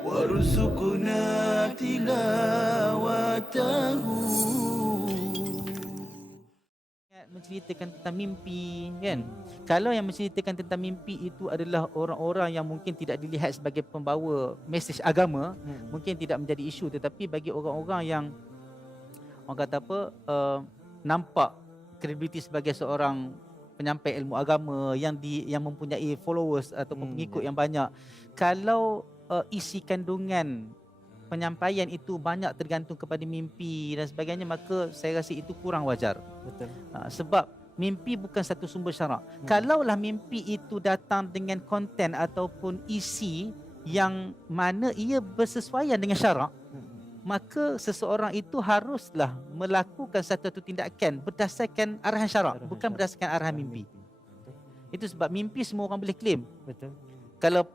وارزقنا تلاوته. Menceritakan tentang mimpi, kan? Kalau yang menceritakan tentang mimpi itu adalah orang-orang yang mungkin tidak dilihat sebagai pembawa mesej agama, mungkin tidak menjadi isu, tetapi bagi orang-orang yang orang kata apa, nampak kredibiliti sebagai seorang penyampai ilmu agama yang mempunyai followers ataupun pengikut yang banyak, kalau isi kandungan penyampaian itu banyak tergantung kepada mimpi dan sebagainya, maka saya rasa itu kurang wajar. Betul. Sebab mimpi bukan satu sumber syarak. Kalaulah mimpi itu datang dengan konten ataupun isi yang mana ia bersesuaian dengan syarak, maka seseorang itu haruslah melakukan satu tindakan berdasarkan arahan syarak, bukan berdasarkan arahan mimpi. Itu sebab mimpi semua orang boleh claim. Betul. Kalau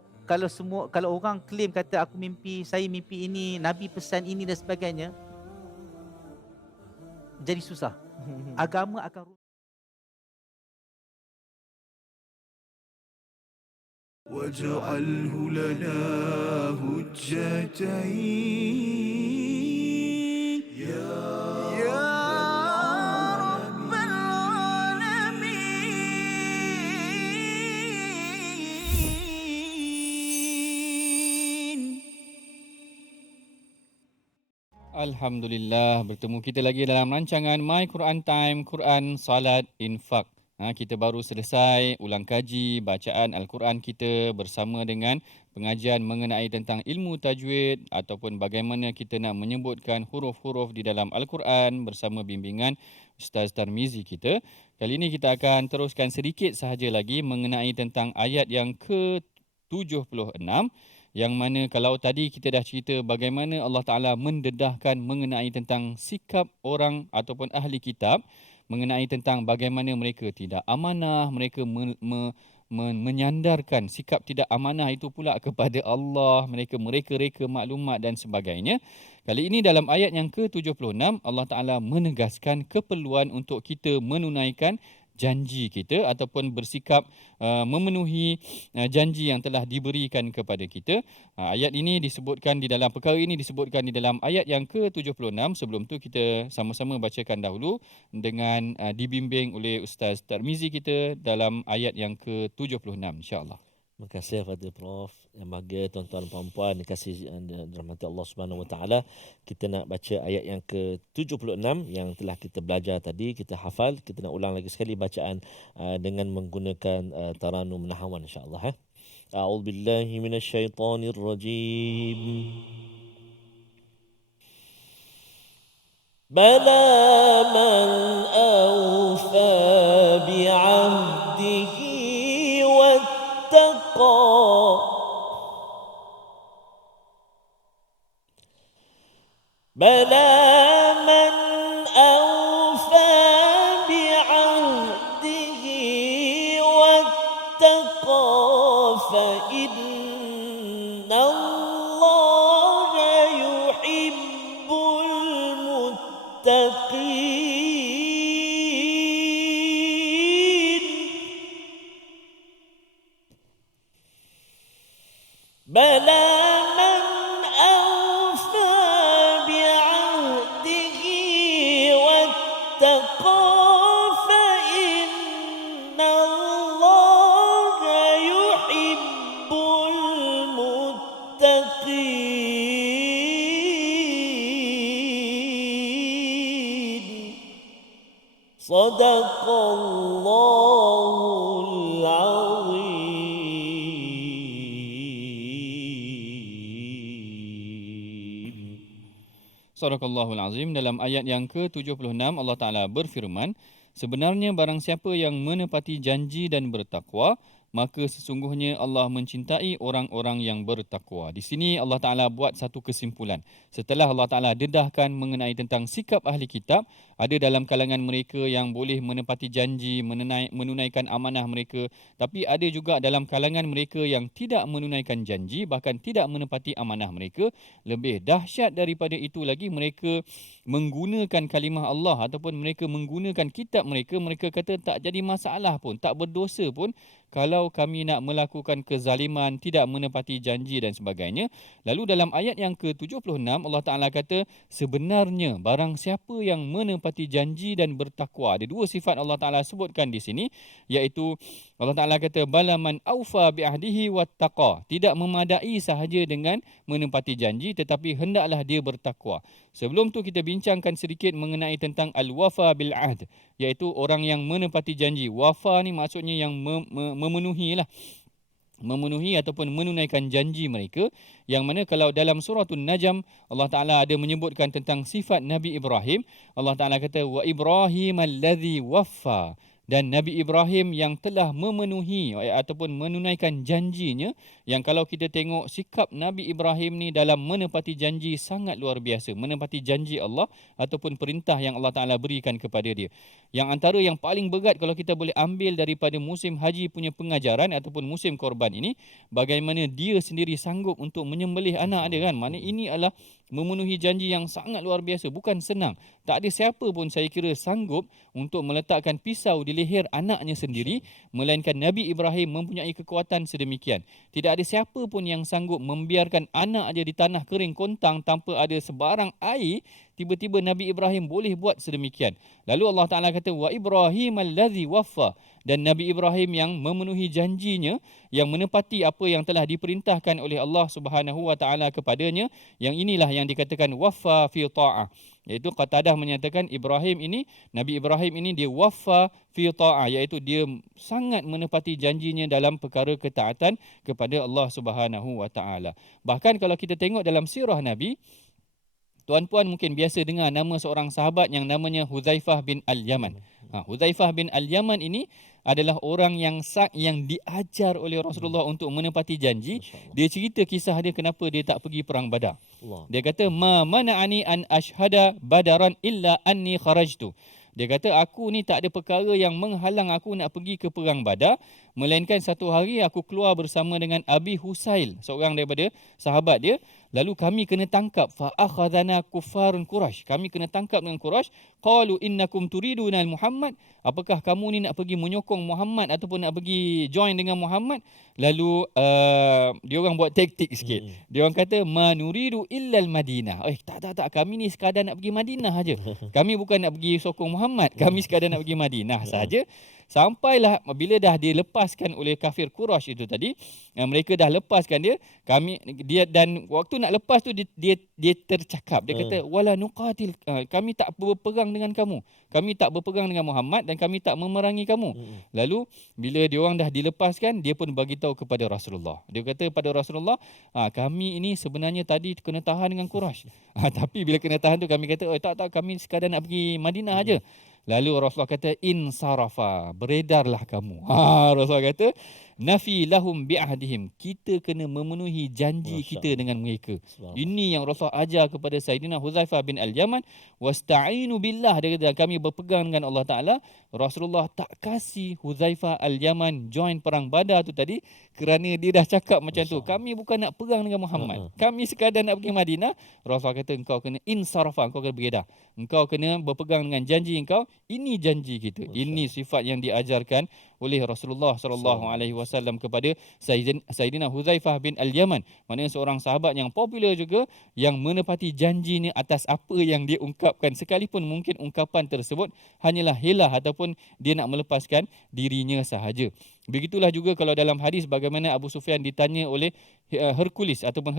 orang claim kata aku mimpi, saya mimpi ini, Nabi pesan ini dan sebagainya, jadi susah. Agama akan واجعله لنا هجتين يا رب العالمين. Alhamdulillah, bertemu kita lagi dalam rancangan My Quran Time, Quran, Salat, Infak. Kita baru selesai ulang kaji bacaan Al-Quran kita bersama dengan pengajian mengenai tentang ilmu tajwid ataupun bagaimana kita nak menyebutkan huruf-huruf di dalam Al-Quran bersama bimbingan Ustaz Tarmizi kita. Kali ini kita akan teruskan sedikit sahaja lagi mengenai tentang ayat yang ke-76, yang mana kalau tadi kita dah cerita bagaimana Allah Ta'ala mendedahkan mengenai tentang sikap orang ataupun ahli kitab, mengenai tentang bagaimana mereka tidak amanah, mereka menyandarkan sikap tidak amanah itu pula kepada Allah, mereka mereka-reka maklumat dan sebagainya. Kali ini dalam ayat yang ke-76, Allah Ta'ala menegaskan keperluan untuk kita menunaikan janji kita ataupun bersikap memenuhi janji yang telah diberikan kepada kita. Ayat ini disebutkan di dalam perkara ini disebutkan di dalam ayat yang ke-76. Sebelum tu kita sama-sama bacakan dahulu dengan dibimbing oleh Ustaz Tarmizi kita dalam ayat yang ke-76 insya-Allah. Terima kasih kepada Prof. Yang bahagia tuan-tuan puan-puan dikasih rahmati Allah Subhanahu Wa Taala. Kita nak baca ayat yang ke-76 yang telah kita belajar tadi, kita hafal, kita nak ulang lagi sekali bacaan dengan menggunakan taranum nahwan insya-Allah. A'udzu billahi minasyaitonir rajim. Bala man awfa bi'ahdihi بلى من أوفى بعهده واتقى فإن الله يحب المتقين بلى من أوفى بعهده واتقى فإن الله يحب المتقين صدق الله العظيم. Sadaqallahul Azim. Dalam ayat yang ke-76 Allah Ta'ala berfirman, sebenarnya barang siapa yang menepati janji dan bertakwa, maka sesungguhnya Allah mencintai orang-orang yang bertakwa. Di sini Allah Ta'ala buat satu kesimpulan. Setelah Allah Ta'ala dedahkan mengenai tentang sikap ahli kitab, ada dalam kalangan mereka yang boleh menepati janji, menunaikan amanah mereka. Tapi ada juga dalam kalangan mereka yang tidak menunaikan janji, bahkan tidak menepati amanah mereka. Lebih dahsyat daripada itu lagi, mereka menggunakan kalimah Allah ataupun mereka menggunakan kitab mereka. Mereka kata tak jadi masalah pun, tak berdosa pun kalau kami nak melakukan kezaliman, tidak menepati janji dan sebagainya. Lalu dalam ayat yang ke-76 Allah Ta'ala kata sebenarnya barang siapa yang menepati janji dan bertakwa. Ada dua sifat Allah Ta'ala sebutkan di sini, iaitu Allah Ta'ala kata balaman aufa bi'ahdihi wattaqa. Tidak memadai sahaja dengan menepati janji, tetapi hendaklah dia bertakwa. Sebelum tu kita bincangkan sedikit mengenai tentang al-wafa bil ahd, iaitu orang yang menepati janji. Wafa ni maksudnya yang memenuhi ataupun menunaikan janji mereka, yang mana kalau dalam surah An-Najm Allah Ta'ala ada menyebutkan tentang sifat Nabi Ibrahim. Allah Ta'ala kata wa Ibrahim alladhi waffa, dan Nabi Ibrahim yang telah memenuhi ataupun menunaikan janjinya. Yang kalau kita tengok sikap Nabi Ibrahim ni dalam menepati janji sangat luar biasa, menepati janji Allah ataupun perintah yang Allah Ta'ala berikan kepada dia. Yang antara yang paling berat kalau kita boleh ambil daripada musim haji punya pengajaran ataupun musim korban ini, bagaimana dia sendiri sanggup untuk menyembelih anak dia kan. Mana ini adalah memenuhi janji yang sangat luar biasa, bukan senang. Tak ada siapa pun saya kira sanggup untuk meletakkan pisau di leher anaknya sendiri, melainkan Nabi Ibrahim mempunyai kekuatan sedemikian. Tidak ada siapa pun yang sanggup membiarkan anak dia di tanah kering kontang tanpa ada sebarang air. Tiba-tiba Nabi Ibrahim boleh buat sedemikian. Lalu Allah Ta'ala kata wa Ibrahim alladhi waffa, dan Nabi Ibrahim yang memenuhi janjinya, yang menepati apa yang telah diperintahkan oleh Allah Subhanahu Wa Ta'ala kepadanya. Yang inilah yang dikatakan waffa fi ta'ah, iaitu Qatadah menyatakan Nabi Ibrahim ini dia waffa fi ta'ah, iaitu dia sangat menepati janjinya dalam perkara ketaatan kepada Allah Subhanahu Wa Ta'ala. Bahkan kalau kita tengok dalam sirah Nabi, tuan-puan mungkin biasa dengar nama seorang sahabat yang namanya Hudzaifah bin Al-Yaman. Hudzaifah bin Al-Yaman ini adalah orang yang diajar oleh Rasulullah untuk menepati janji. Dia cerita kisah dia kenapa dia tak pergi perang Badar. Dia kata ma mana'ani an ashhada badaran illa anni kharajtu. Dia kata aku ni tak ada perkara yang menghalang aku nak pergi ke perang Badar, melainkan satu hari aku keluar bersama dengan Abi Husail, seorang daripada sahabat dia. Lalu kami kena tangkap fa akhadhana kuffarun Quraisy. Kami kena tangkap dengan Quraisy. Qalu innakum turiduna Muhammad. Apakah kamu ni nak pergi menyokong Muhammad ataupun nak pergi join dengan Muhammad? Lalu dia orang buat taktik sikit. Dia orang kata manuridu illal Madinah. Tak, kami ni sekadar nak pergi Madinah aja. Kami bukan nak pergi sokong Muhammad. Kami sekadar nak pergi Madinah saja. Sampailah bila dah dilepaskan oleh kafir Quraisy itu tadi, mereka dah lepaskan dia dan waktu nak lepas tu dia tercakap. Dia kata wala nuqatil, kami tak berperang dengan kamu. Kami tak berperang dengan Muhammad dan kami tak memerangi kamu. Lalu bila dia orang dah dilepaskan, dia pun bagi tahu kepada Rasulullah. Dia kata kepada Rasulullah, kami ini sebenarnya tadi kena tahan dengan Quraisy. Tapi bila kena tahan tu kami kata, tak, kami sekadar nak pergi Madinah aja. Lalu Rasulullah kata insarafa, beredarlah kamu. Rasulullah kata nafi lahum bi'ahdihim, kita kena memenuhi janji kita dengan mereka. Ini yang Rasulullah ajar kepada Sayyidina Huzaifah bin Al-Yaman, wasta'inu billah, dia kata kami berpegang dengan Allah Taala. Rasulullah tak kasih Huzaifah Al-Yaman join perang Badar tu tadi kerana dia dah cakap macam tu, kami bukan nak perang dengan Muhammad, kami sekadar nak pergi Madinah. Rasulullah kata engkau kena insarafa, engkau kena beredar, engkau kena berpegang dengan janji engkau. Ini janji kita. Ini sifat yang diajarkan oleh Rasulullah SAW kepada Sayyidina Huzaifah bin Al-Yaman. Maknanya seorang sahabat yang popular juga, yang menepati janjinya atas apa yang dia ungkapkan, sekalipun mungkin ungkapan tersebut hanyalah helah ataupun dia nak melepaskan dirinya sahaja. Begitulah juga kalau dalam hadis bagaimana Abu Sufyan ditanya oleh Hercules ataupun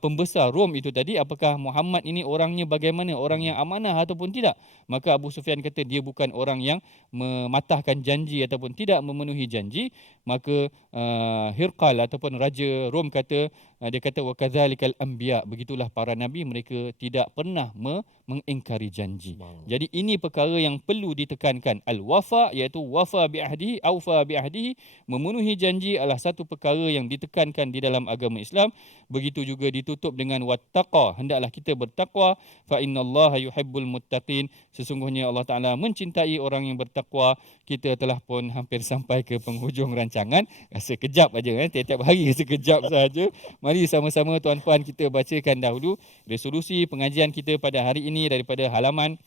pembesar Rom itu tadi, apakah Muhammad ini orangnya bagaimana, orang yang amanah ataupun tidak? Maka Abu Sufyan kata dia bukan orang yang mematahkan janji ataupun tidak memenuhi janji. Maka Hirqal ataupun Raja Rom kata, dia kata wa kadzalikal anbiya, begitulah para nabi, mereka tidak pernah mengingkari janji. Jadi ini perkara yang perlu ditekankan. Al-wafa, iaitu wafa bi ahdihi, aufa bi ahdihi, memenuhi janji adalah satu perkara yang ditekankan di dalam agama Islam. Begitu juga ditutup dengan wattaqa, hendaklah kita bertakwa. Fa innallaha yuhibbul muttaqin, sesungguhnya Allah Taala mencintai orang yang bertakwa. Kita telah pun hampir sampai ke penghujung rancangan. Sekejap aja, tiap-tiap hari sekejap saja. Mari sama-sama tuan-puan kita bacakan dahulu resolusi pengajian kita pada hari ini daripada halaman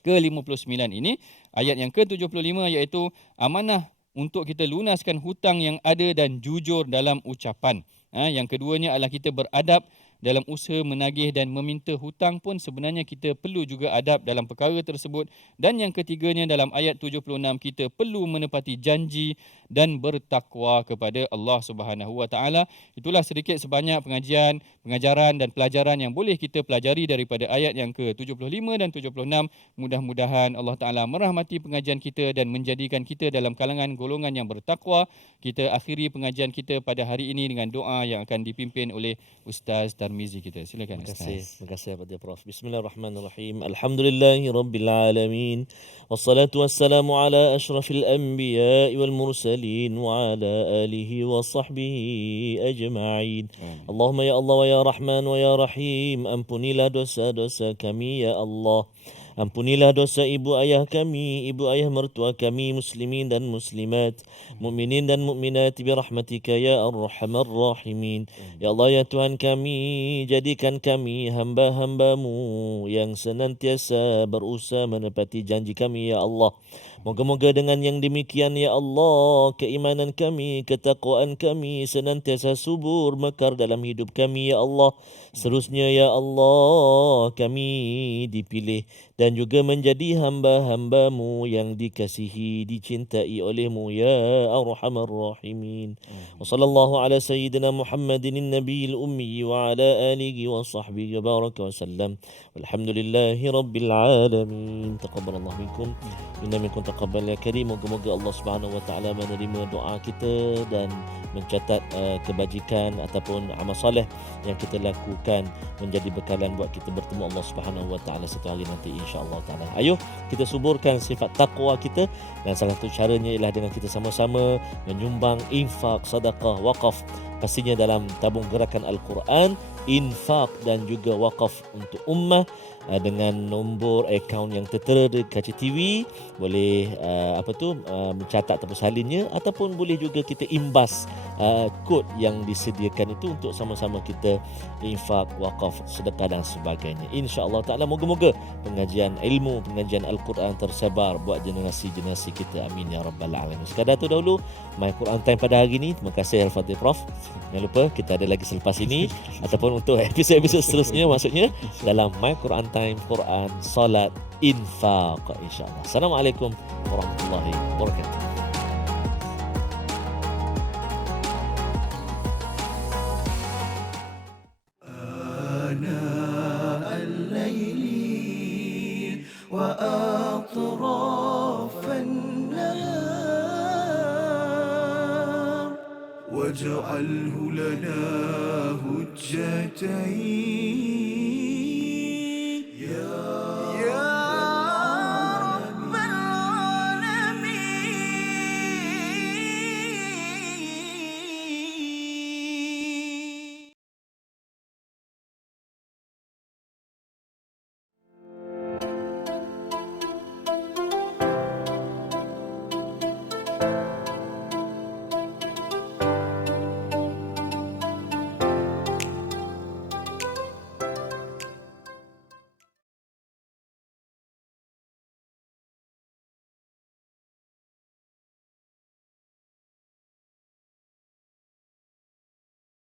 ke-59 ini. Ayat yang ke-75 iaitu amanah untuk kita lunaskan hutang yang ada dan jujur dalam ucapan. Yang keduanya adalah kita beradab dalam usaha menagih dan meminta hutang pun sebenarnya kita perlu juga adab dalam perkara tersebut. Dan yang ketiganya dalam ayat 76, kita perlu menepati janji dan bertakwa kepada Allah Subhanahu Wa Taala. Itulah sedikit sebanyak pengajaran dan pelajaran yang boleh kita pelajari daripada ayat yang ke-75 dan 76. Mudah-mudahan Allah Taala merahmati pengajian kita dan menjadikan kita dalam kalangan golongan yang bertakwa. Kita akhiri pengajian kita pada hari ini dengan doa yang akan dipimpin oleh Ustaz Tarmizi kita. Silakan Ustaz. Terima kasih kepada Prof. Bismillahirrahmanirrahim. Alhamdulillahirabbil alamin. Wassalatu wassalamu ala asyrafil anbiya'i wal mursalin wa ala alihi wa sahbihi ajma'in. Allahumma ya Allah wa ya Rahman wa ya Rahim, ampunilah dosa-dosa kami ya Allah. Ampunilah dosa ibu ayah kami, ibu ayah mertua kami, muslimin dan muslimat, mukminin dan mukminat birahmatika ya arhamar rahimin. Ya Allah ya Tuhan kami, jadikan kami hamba-hambamu yang senantiasa berusaha menepati janji kami ya Allah. Moga-moga dengan yang demikian ya Allah, keimanan kami, ketakwaan kami senantiasa subur mekar dalam hidup kami ya Allah. Seterusnya ya Allah, kami dipilih dan juga menjadi hamba-hambamu yang dikasihi, dicintai olehmu ya arhamar rahimin. Wa sallallahu ala sayyidina Muhammadin nabiyil ummi wa ala alihi wa sahbihi wa baraka wa sallam. Walhamdulillahi rabbil alamin. Taqabbalallahu minkum, inna minkum taqabbal ya karim. Moga-moga Allah Subhanahu wa taala menerima doa kita dan mencatat kebajikan ataupun amal soleh yang kita lakukan menjadi bekalan buat kita bertemu Allah Subhanahu wa taala satu hari nanti insya-Allah taala. Ayo kita suburkan sifat takwa kita, dan salah satu caranya ialah dengan kita sama-sama menyumbang infak, sedekah, wakaf, pastinya dalam tabung gerakan Al-Quran, infak dan juga wakaf untuk ummah. dengan nombor akaun yang tertera di kaca TV, boleh mencatat ataupun salinnya, ataupun boleh juga kita imbas kod yang disediakan itu untuk sama-sama kita infak, wakaf, sedekah dan sebagainya. Insya-Allah taala moga-moga pengajian ilmu, pengajian Al-Quran tersebar buat generasi-generasi kita. Amin ya rabbal alamin. Sekadar tu dahulu My Quran Time pada hari ini. Terima kasih Al-Fatih Prof. Jangan lupa kita ada lagi selepas ini ataupun untuk episod-episod seterusnya, maksudnya dalam My Quran Time, Quran, Salat, Infaq, insya-Allah. Assalamualaikum warahmatullahi wabarakatuh. آناء الليل وأطراف النهار واجعله لنا هجتين